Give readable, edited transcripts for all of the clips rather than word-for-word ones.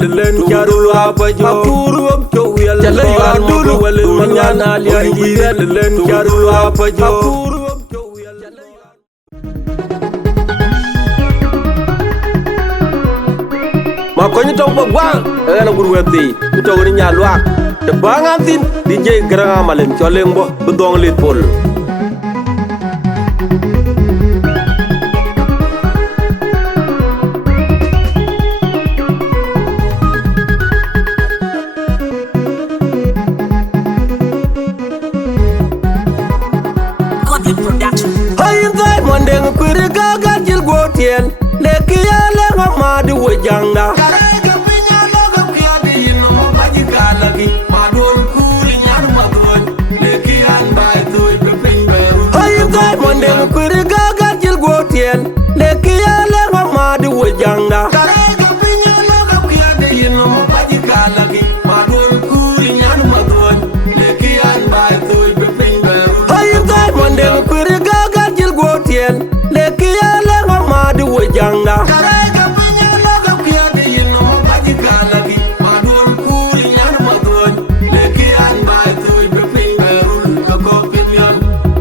len Charu Abajo Akuru Chowiel Chala Dulu Wale Manyana Liangi len Charu Abajo Akuru Chowiel Makonyi tong bagwang ena gurweti to ni nyalwa te bangantin DJ Grand Malen Cholembo budong lit pol Mondeng kuri gaga jil gotien leki ya lenga madu wajanga karega pinya loga kia di yino mabaji kalagi madon kuri nyar madon leki an bai toy pepin beru hayin tay mondeng kuri gaga jil gotien leki ya lenga madu wajanga karega pinya loga kia di yino mabaji kalagi madon kuri nyar madon leki an bai toy pepin beru hayin tay mondeng kuri gaga jil gotien leki ya lenga madu wajanga karega pinya loga kia di yino mabaji kalagi madon kuri nyar madon leki an bai toy pepin beru kako pinyon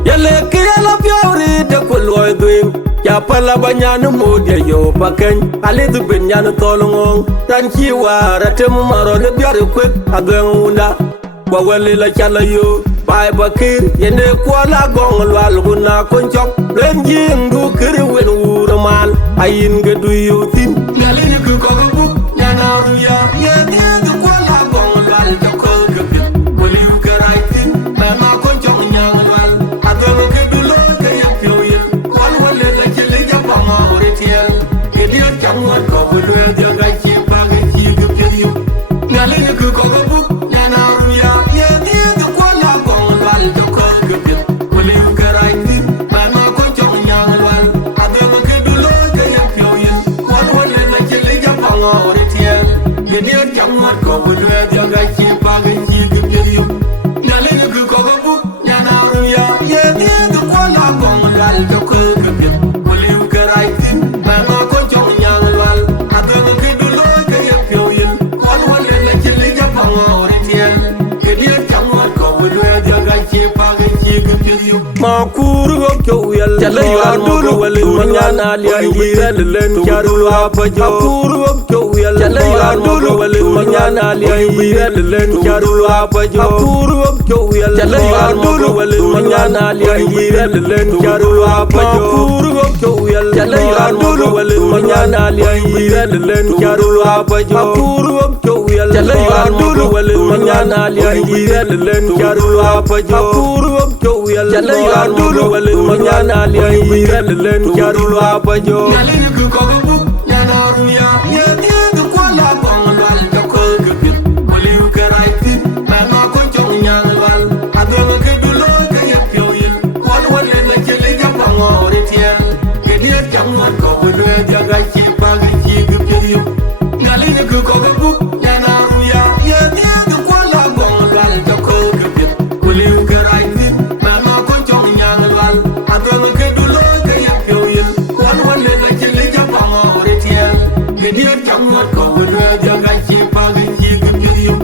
ya leki ya la piori de kuloi dwing ya pala banyanu modya yo paken ale du benyanu tolongong tan chiwa ratemu maro de biare kwek agengunda kwa wele la chala yo bai bakir yene kwala gong lwal guna konchok lenjing du kiri wen wuramal ayin gedu yutin galini ku kogobu nyana ruya yene du kwala gong lwal jakol gebit wali ukaraitin mama konchok nyang lwal adolo gedu lo kayap yoyin wal wale la chile japama oretiel kedio chamwat ko bulwe jaga chipa ge chigu pyeyu galini ku kogobu nyana ruya yene du kwala gong lwal jakol gebit wali ukaraitin mama konchok nyang lwal adolo gedu lo kayap yoyin wal wale la chile japama oretiel kedio chamwat ko bulwe jaga chipa ge chigu pyeyu galini ku kogobu nyana ruya yene du kwala gong lwal jakol gebit wali ukaraitin mama konchok nyang lwal adolo gedu lo kayap yoyin wal wale la chile japama oretiel kedio chamwat ko bulwe jaga chipa ge chigu pyeyu makuru chowiel chala dulu wale manyana liangi len Charu Abajo akuru chowiel chala dulu wale manyana liangi len Charu Abajo akuru chowiel chala dulu wale manyana liangi len Charu Abajo akuru chowiel chala dulu wale manyana liangi len Charu Abajo akuru chowiel chala dulu wale manyana liangi len Charu Abajo akuru chowiel chala dulu wale manyana liangi len Charu Abajo galini ku kogobu nyana ruya yene du kwala gong lwal jakol gebit wali ukaraitin mama konchok nyang lwal adolo gedu lo kayap yoyin wal wale la chile japama oretiel kedio chamwat ko bulwe jaga chipa ge chigu pyeyu galini ku kogobu nyana ruya yene du kwala gong lwal jakol gebit wali ukaraitin mama konchok nyang lwal adolo gedu lo kayap yoyin wal wale la chile japama oretiel kedio chamwat ko bulwe jaga chipa ge chigu pyeyu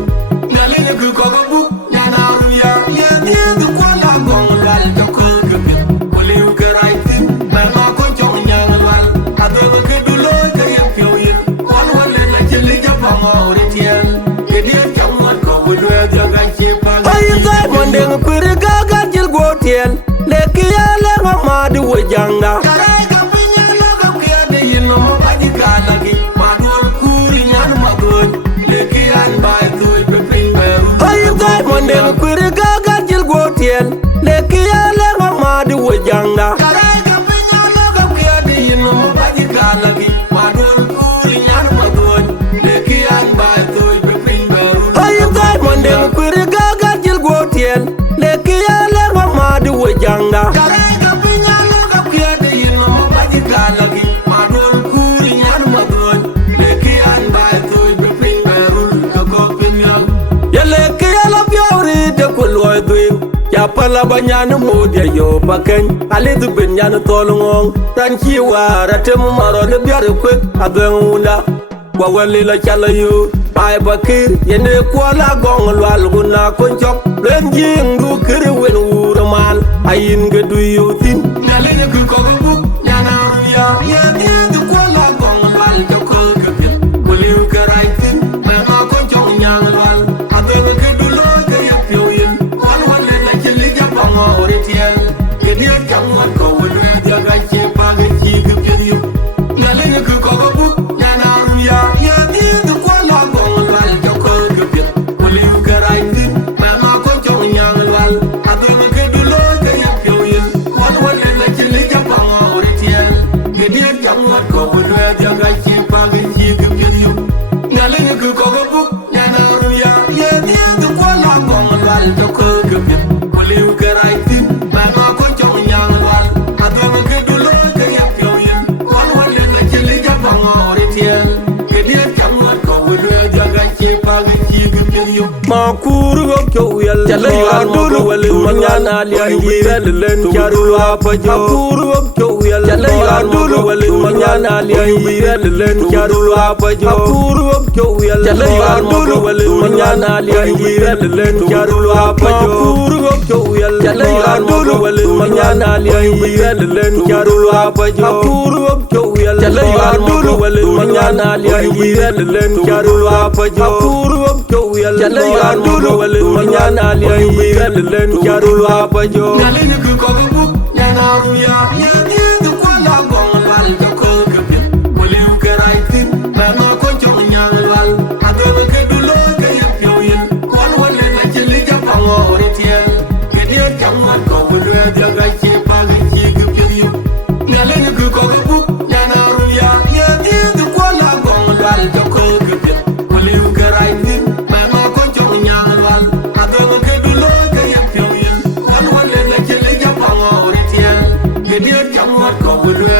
galini ku kogobu nyana ruya yene du kwala gong lwal jakol gebit wali ukaraitin mama konchok nyang lwal adolo gedu lo kayap yoyin wal wale la chile japama oretiel kedio chamwat ko bulwe jaga chipa ge chigu mondeng kuri gaga jil gotien leki ya lenga madu wajanga karega pinya loga kia de yino mabaji kalagi madon kuri nyan madon leki an bai toy pepin beru hayin tay mondeng kuri gaga jil gotien leki ya lenga madu wajanga karega pinya loga kia de yino mabaji kalagi madon kuri nyan madon leki an bai toy pepin beru hayin tay mondeng kuri gaga jil gotien leki ya lenga madu wajanga karega pinya loga kia de yino mabaji kalagi madon kuri nyan madon leki an bai toy pepin beru kako pinyon ya leki ya la piori de kuloi dwing ya pala banyanu modya yo paken ale du benyanu tolongong tan chiwa ratemu maro de biare kwek agengunda Kwa wali la chala yo Ai bakir yene kwa la gong lwal guna konchok Len jing du kiri wen ura man Ayin ge du yu tin Nyale nye ku koga buk nyana ruya Yene du kwa la gong lwal Joko kebit Kuli u kerai tin Mema konchok nyang lwal Ademe ke du lo ke yap yo yin Wan wale la chili japang ori tiel Kedia chamwan ko wale Jaga chepa ge chi kebit yu Nyale nye ku koga buk nyana ruya Yene du kwa la gong lwal Joko kebit Kuli u kerai tin Mema konchok nyang lwal Ademe ke du lo ke yap yo yin Wan wale la chili japang ori tiel Kedia chamwan ko wale Jaga chepa ge chi kebit yu Nyale nye ku koga buk nyana ruya Yene du kwa la gong lwal Joko kebit Kuli u kerai tin Mema konchok nyang lwal Ademe ke du lo ke yap yo yin Wan wale la chili japang ori tiel Kedia chamwan ko wale Jaga chepa ge chi kebit yu Makuru go kyoyal Jale yadulu Manyana liyan giren len Charu apajo Makuru go kyoyal Jale yadulu Manyana liyan giren len Charu apajo Makuru go kyoyal Jale yadulu Manyana liyan giren len Charu apajo Makuru go kyoyal Jale yadulu Manyana liyan giren len Charu apajo Makuru go kyoyal Jale yadulu Manyana liyan giren len Charu apajo Makuru go kyoyal Jale yadulu Manyana liyan giren len Charu apajo Nyale nye ku koga buk nyana ruya Yene du kwa la gong lwal Joko kebit Kuli u kerai tin Mema konchok nyang lwal Ademe ke du lo ke yap yo yin Wan wale la chili japang ori tiel Kedia chamwan ko wale Jaga chepa ge chi kebit yu Nyale nye ku koga buk nyana ruya Yene du kwa la gong lwal Joko kebit Kuli u kerai tin Mema konchok nyang lwal Ademe ke du lo ke yap yo yin Wan wale la chili japang ori tiel Kedia chamwan ko wale